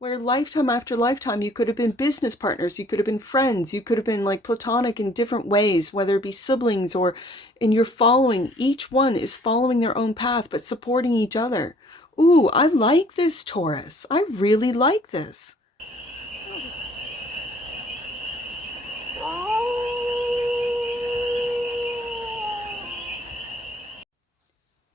where lifetime after lifetime, you could have been business partners, you could have been friends, you could have been like platonic in different ways, whether it be siblings or in your following. Each one is following their own path, but supporting each other. Ooh, I like this, Taurus. I really like this.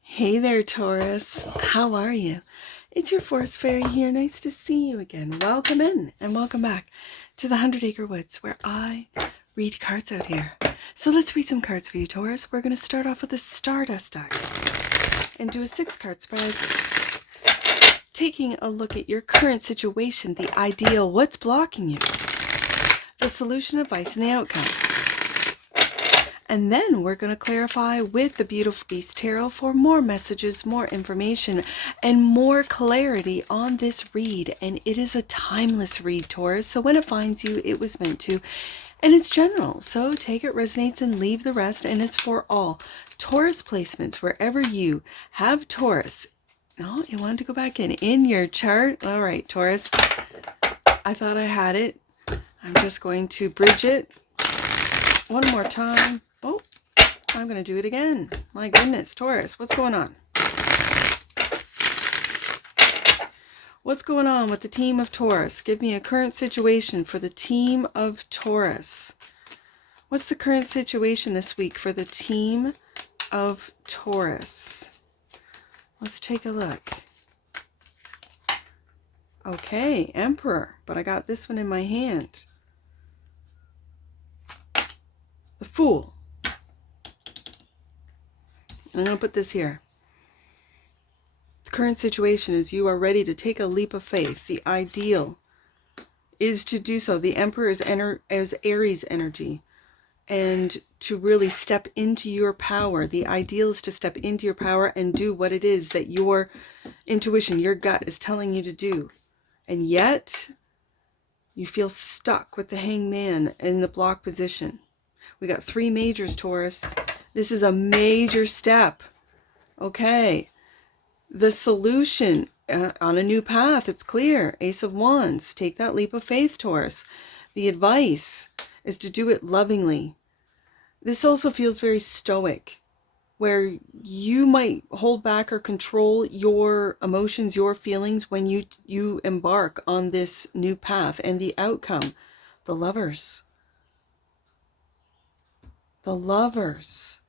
Hey there, Taurus. How are you? It's your Forest Fairy here. Nice to see you again. Welcome in and welcome back to the 100 Acre Woods, where I read cards out here. So let's read some cards for you, Taurus. We're going to start off with the Stardust deck and do a 6-card spread, taking a look at your current situation, the ideal, what's blocking you, the solution, advice, and the outcome. And then we're going to clarify with the Beautiful Beast Tarot for more messages, more information, and more clarity on this read. And it is a timeless read, Taurus. So when it finds you, it was meant to. And it's general. So take it, resonates, and leave the rest. And it's for all Taurus placements, wherever you have Taurus. No, you wanted to go back in your chart. All right, Taurus. I thought I had it. I'm just going to bridge it one more time. Oh, I'm going to do it again. My goodness, Taurus, what's going on? What's going on with the team of Taurus? Give me a current situation for the team of Taurus. What's the current situation this week for the team of Taurus? Let's take a look. Okay, Emperor, but I got this one in my hand. The Fool. I'm going to put this here. The current situation is you are ready to take a leap of faith. The ideal is to do so. The Emperor is Aries energy. And to really step into your power. The ideal is to step into your power and do what it is that your intuition, your gut is telling you to do. And yet, you feel stuck with the Hangman in the block position. We got 3 majors, Taurus. This is a major step. Okay. The solution on a new path, it's clear. Ace of Wands. Take that leap of faith, Taurus. The advice is to do it lovingly. This also feels very stoic, where you might hold back or control your emotions, your feelings when you embark on this new path. And the outcome, the Lovers. The Lovers.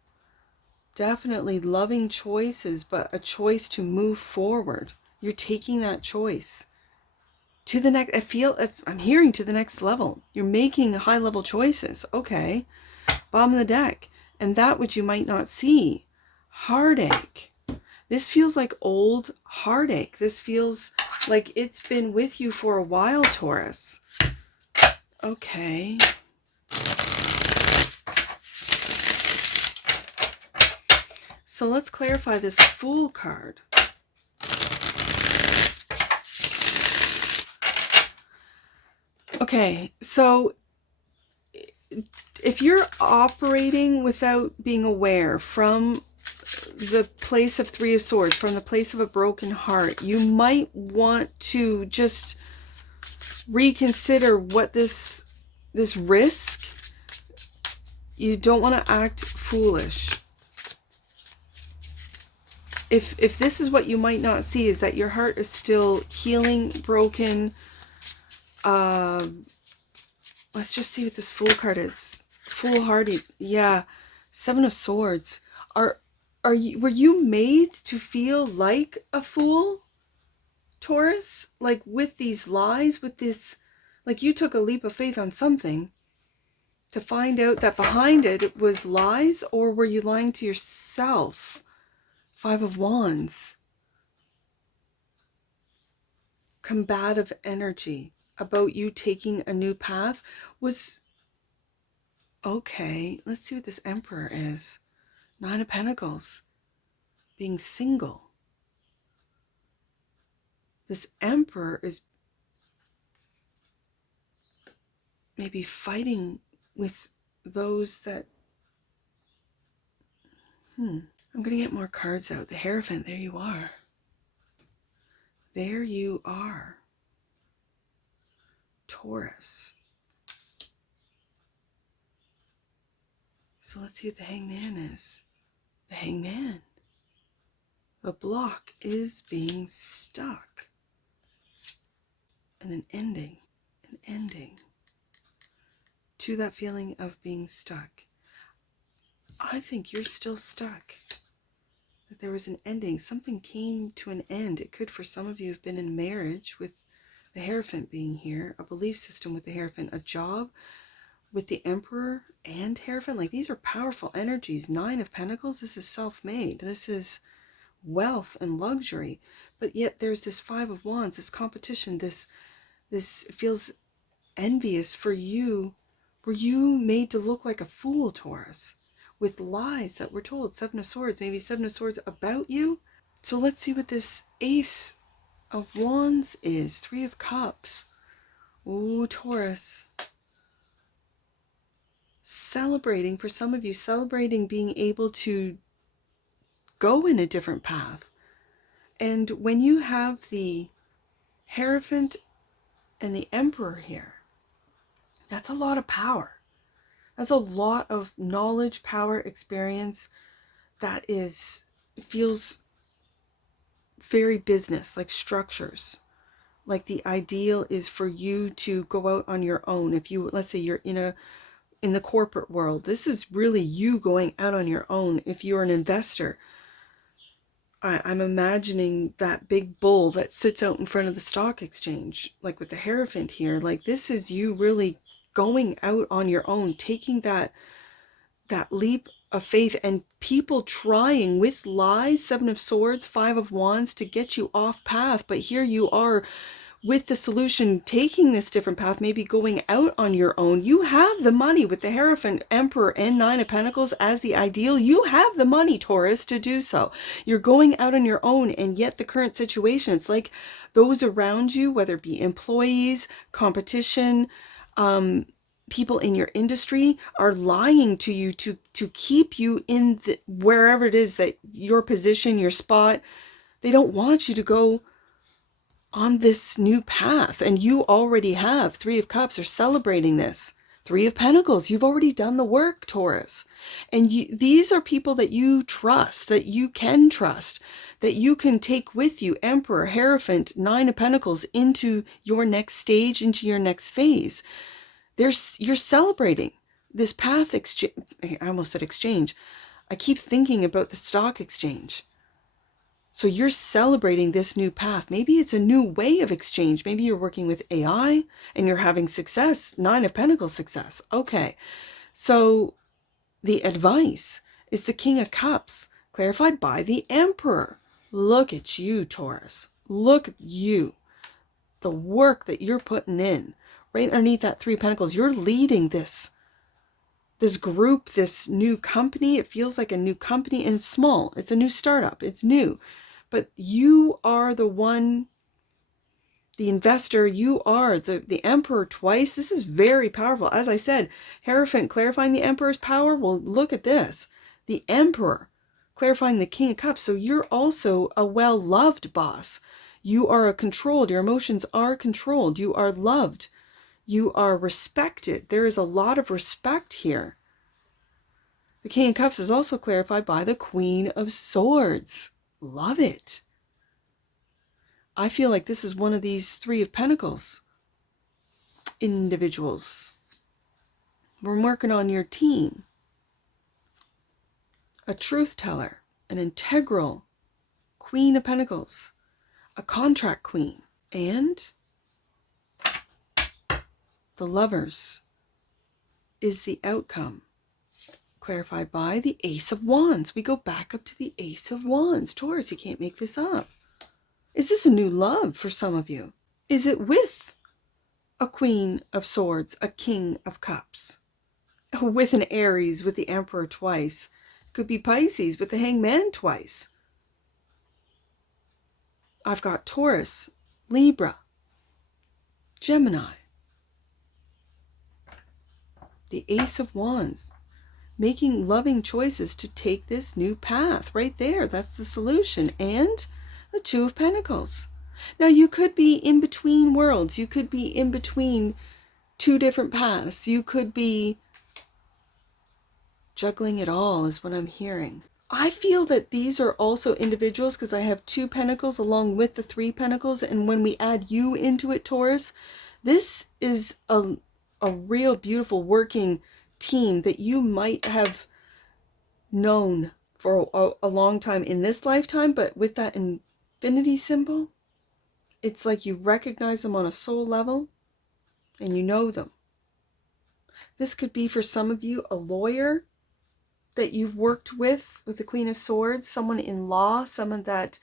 Definitely loving choices, but a choice to move forward. You're taking that choice to the next. I'm hearing to the next level. You're making high level choices. Okay. Bottom of the deck. And that which you might not see. Heartache. This feels like old heartache. This feels like it's been with you for a while, Taurus. Okay. So let's clarify this Fool card. Okay, so if you're operating without being aware from the place of 3 of Swords, from the place of a broken heart, you might want to just reconsider what this risk. You don't want to act foolish. If this is what you might not see, is that your heart is still healing, broken. Let's just see what this Fool card is. Foolhardy. Yeah. 7 of Swords. Were you made to feel like a fool, Taurus? Like with these lies, with this, like you took a leap of faith on something to find out that behind it was lies, or were you lying to yourself? 5 of Wands. Combative energy about you taking a new path was... Okay, let's see what this Emperor is. 9 of Pentacles. Being single. This Emperor is maybe fighting with those that... I'm going to get more cards out. The Hierophant, there you are. There you are. Taurus. So let's see what the Hangman is. The Hangman. A block is being stuck. And an ending to that feeling of being stuck. I think you're still stuck. That there was an ending. Something came to an end. It could, for some of you, have been in marriage with the Hierophant being here, a belief system with the Hierophant, a job with the Emperor and Hierophant. Like, these are powerful energies. 9 of Pentacles, this is self-made. This is wealth and luxury. But yet there's this 5 of Wands, this competition, this feels envious for you. Were you made to look like a fool, Taurus? With lies that were told. 7 of Swords, maybe 7 of Swords about you. So let's see what this Ace of Wands is. 3 of Cups. Ooh, Taurus. Celebrating, for some of you, celebrating being able to go in a different path. And when you have the Hierophant and the Emperor here, that's a lot of power. That's a lot of knowledge, power, experience that feels very business, like structures. Like the ideal is for you to go out on your own. If you, let's say you're in the corporate world, this is really you going out on your own. If you're an investor, I'm imagining that big bull that sits out in front of the stock exchange, like with the Hierophant here. Like, this is you really going out on your own, taking that leap of faith, and people trying with lies, 7 of Swords, 5 of Wands, to get you off path. But here you are with the solution, taking this different path, maybe going out on your own. You have the money with the Hierophant, Emperor, and 9 of Pentacles as the ideal. You have the money, Taurus, to do so. You're going out on your own, and yet the current situation, it's like those around you, whether it be employees, competition, people in your industry, are lying to you to keep you in wherever it is that your position, your spot. They don't want you to go on this new path, and you already have. 3 of Cups are celebrating this. 3 of Pentacles, you've already done the work, Taurus. And these are people that you trust, that you can trust, that you can take with you. Emperor, Hierophant, 9 of Pentacles, into your next stage, into your next phase. You're celebrating this path exchange. I almost said exchange. I keep thinking about the stock exchange. So you're celebrating this new path. Maybe it's a new way of exchange. Maybe you're working with AI and you're having success. 9 of Pentacles success. Okay. So the advice is the King of Cups, clarified by the Emperor. Look at you, Taurus. Look at you. The work that you're putting in. Right underneath that 3 of Pentacles, you're leading this group, this new company. It feels like a new company, and it's small. It's a new startup. It's new. But you are the one, the investor. You are the Emperor twice. This is very powerful. As I said, Hierophant clarifying the Emperor's power. Well, look at this. The Emperor clarifying the King of Cups. So you're also a well-loved boss. You are controlled. Your emotions are controlled. You are loved. You are respected. There is a lot of respect here. The King of Cups is also clarified by the Queen of Swords. Love it. I feel like this is one of these 3 of Pentacles individuals. We're working on your team. A truth teller, an integral Queen of Pentacles, a contract queen, and the Lovers is the outcome. Clarified by the Ace of Wands. We go back up to the Ace of Wands. Taurus, you can't make this up. Is this a new love for some of you? Is it with a Queen of Swords, a King of Cups, with an Aries, with the Emperor twice? Could be Pisces with the Hangman twice. I've got Taurus, Libra, Gemini. The Ace of Wands. Making loving choices to take this new path. Right there. That's the solution. And the 2 of Pentacles. Now, you could be in between worlds. You could be in between two different paths. You could be juggling it all, is what I'm hearing. I feel that these are also individuals, because I have 2 pentacles along with the 3 pentacles. And when we add you into it, Taurus, this is a real beautiful working team that you might have known for a long time in this lifetime. But with that infinity symbol, it's like you recognize them on a soul level and you know them. This could be for some of you a lawyer that you've worked with the Queen of Swords, someone in law, someone that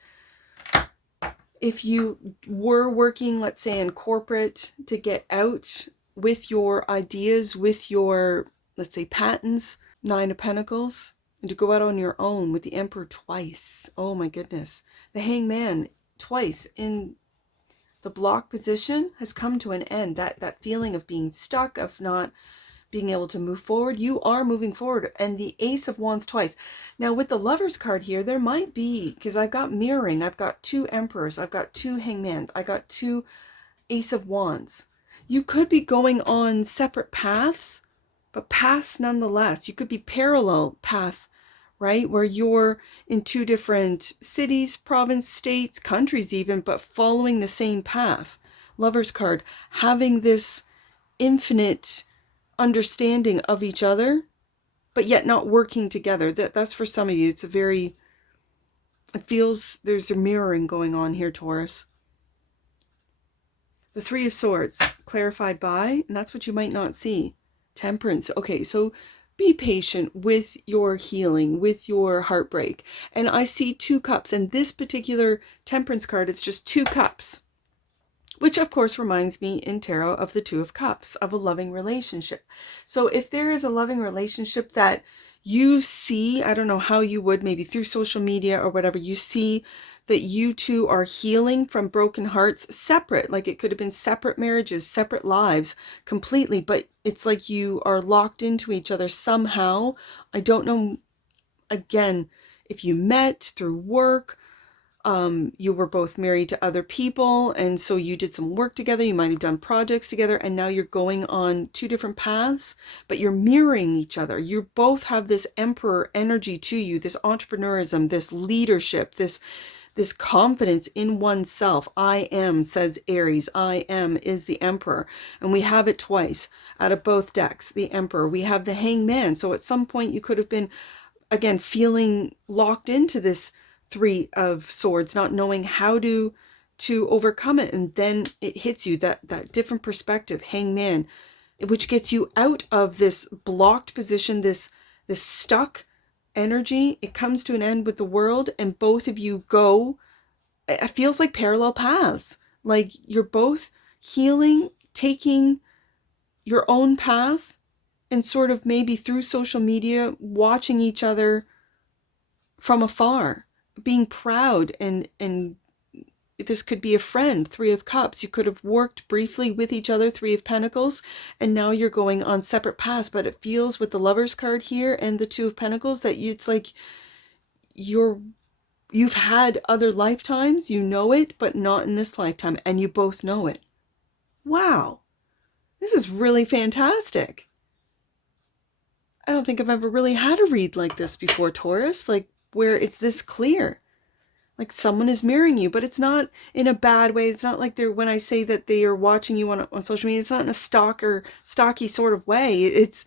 if you were working, let's say in corporate, to get out with your ideas, with your, let's say, patents, 9 of Pentacles, and to go out on your own with the Emperor twice. Oh my goodness. The Hangman twice in the block position has come to an end. That feeling of being stuck, of not being able to move forward, you are moving forward. And the Ace of Wands twice. Now with the Lovers card here, there might be, because I've got mirroring, I've got 2 Emperors, I've got 2 Hangmen, I got 2 Ace of Wands. You could be going on separate paths, but paths nonetheless. You could be parallel path, right? Where you're in 2 different cities, province, states, countries even, but following the same path. Lovers card, having this infinite understanding of each other, but yet not working together. That's for some of you. It's a very, it feels there's a mirroring going on here, Taurus. The 3 of Swords, clarified by, and that's what you might not see. Temperance. Okay, so be patient with your healing, with your heartbreak. And I see 2 cups, and this particular Temperance card, it's just 2 cups. Which of course reminds me in tarot of the 2 of Cups, of a loving relationship. So if there is a loving relationship that you see, I don't know how you would, maybe through social media or whatever, you see that you two are healing from broken hearts, separate, like it could have been separate marriages, separate lives completely, but it's like you are locked into each other somehow. I don't know, again, if you met through work, you were both married to other people, and so you did some work together, you might have done projects together, and now you're going on 2 different paths, but you're mirroring each other. You both have this Emperor energy to you, this entrepreneurism, this leadership, this confidence in oneself. I am, says Aries. I am is the Emperor, and we have it twice out of both decks. The Emperor, we have the Hangman. So at some point you could have been, again, feeling locked into this 3 of Swords, not knowing how to overcome it, and then it hits you, that different perspective, Hangman, which gets you out of this blocked position, this stuck energy. It comes to an end with the World, and both of you go, it feels like parallel paths, like you're both healing, taking your own path, and sort of maybe through social media watching each other from afar, being proud, and this could be a friend, 3 of Cups. You could have worked briefly with each other, 3 of Pentacles, and now you're going on separate paths. But it feels with the Lovers card here and the 2 of Pentacles that it's like you've had other lifetimes, you know it, but not in this lifetime, and you both know it. Wow, this is really fantastic. I don't think I've ever really had a read like this before, Taurus, like where it's this clear. Like someone is mirroring you, but it's not in a bad way. It's not like when I say that they are watching you on social media, it's not in a stocky sort of way. It's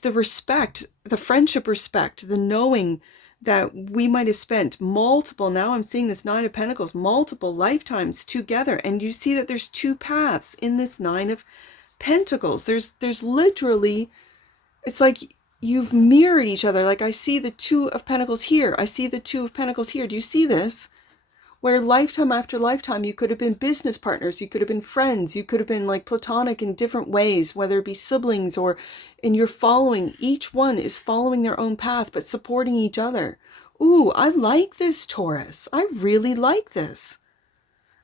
the respect, the friendship respect, the knowing that we might have spent multiple, now I'm seeing this 9 of Pentacles, multiple lifetimes together. And you see that there's 2 paths in this 9 of Pentacles. There's literally, it's like you've mirrored each other. Like I see the 2 of Pentacles here. I see the 2 of Pentacles here. Do you see this? Where lifetime after lifetime, you could have been business partners. You could have been friends. You could have been like platonic in different ways, whether it be siblings or in your following. Each one is following their own path, but supporting each other. Ooh, I like this, Taurus. I really like this.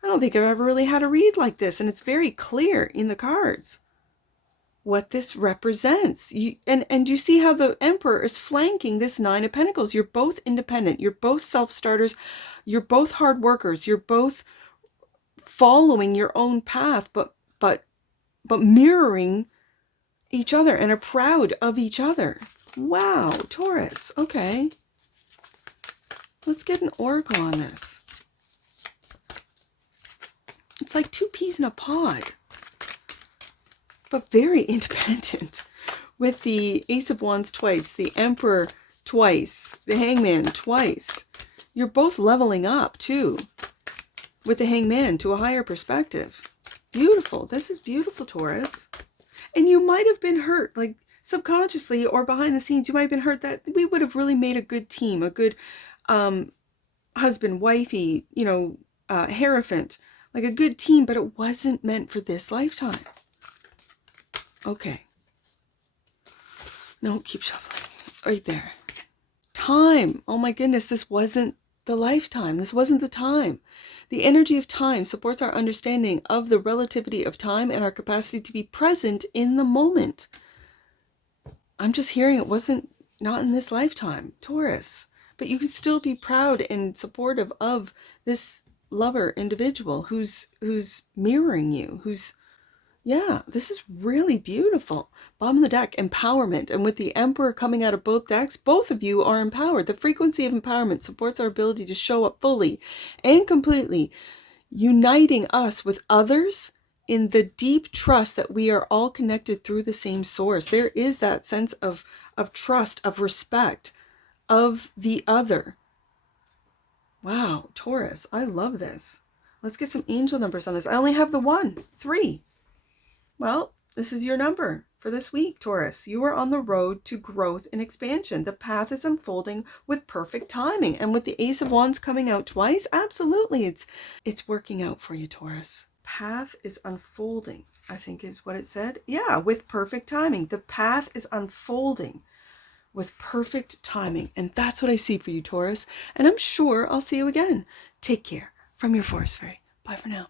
I don't think I've ever really had a read like this. And it's very clear in the cards what this represents. And you see how the Emperor is flanking this 9 of Pentacles. You're both independent. You're both self-starters. You're both hard workers. You're both following your own path, but mirroring each other and are proud of each other. Wow, Taurus. Okay. Let's get an oracle on this. It's like two peas in a pod, but very independent. With the Ace of Wands twice, the Emperor twice, the Hangman twice. You're both leveling up too, with the Hangman to a higher perspective. Beautiful. This is beautiful, Taurus. And you might have been hurt, like subconsciously or behind the scenes, you might have been hurt that we would have really made a good team, a good husband, wifey, you know, hierophant, like a good team, but it wasn't meant for this lifetime. Okay. No, keep shuffling. Right there. Time. Oh my goodness, this wasn't the lifetime. This wasn't the time. The energy of time supports our understanding of the relativity of time and our capacity to be present in the moment. I'm just hearing it wasn't, not in this lifetime, Taurus. But you can still be proud and supportive of this lover individual who's mirroring you, who's, yeah, this is really beautiful. Bottom of the deck, empowerment. And with the Emperor coming out of both decks, both of you are empowered. The frequency of empowerment supports our ability to show up fully and completely, uniting us with others in the deep trust that we are all connected through the same source. There is that sense of trust, of respect, of the other. Wow, Taurus, I love this. Let's get some angel numbers on this. I only have the 1, 3. Well, this is your number for this week, Taurus. You are on the road to growth and expansion. The path is unfolding with perfect timing. And with the Ace of Wands coming out twice, absolutely, it's working out for you, Taurus. Path is unfolding, I think is what it said. Yeah, with perfect timing. The path is unfolding with perfect timing. And that's what I see for you, Taurus. And I'm sure I'll see you again. Take care. From your Forest Fairy. Bye for now.